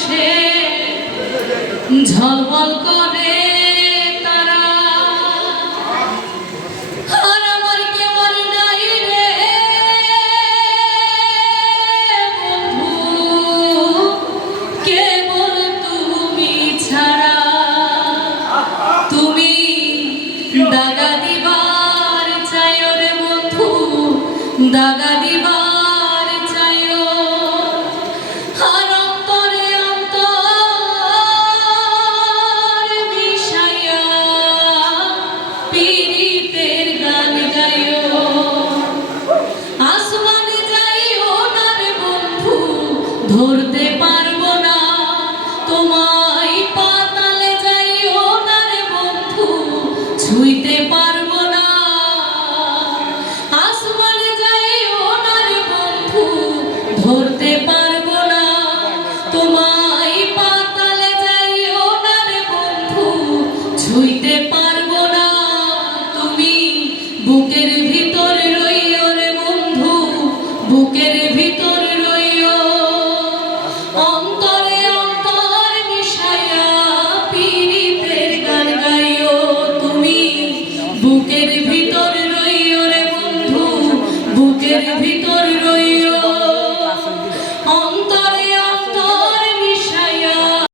আকাশে ঝলমল করে তারা, আর আমার কেমন নাই রে বন্ধু, কেবল তুমি ছাড়া। তুমি দাগা দিবার চাইও রে বন্ধু, দাগা দিবার চাইও, আর অন্তরে অন্তর মিশাইয়া পীড়িতের গান গাইও। আসমানে যাইও না রে বন্ধু, ধরতে পারবো না তোমায়, পাতালে যাইও না রে বন্ধু, ছুঁইতে পারবো না। আসমানে যাইও না রে বন্ধু, ধরতে পারবো না তোমায়, পাতালে যাইও না রে বন্ধু, ছুঁইতে পারবো না। তুমি বুকের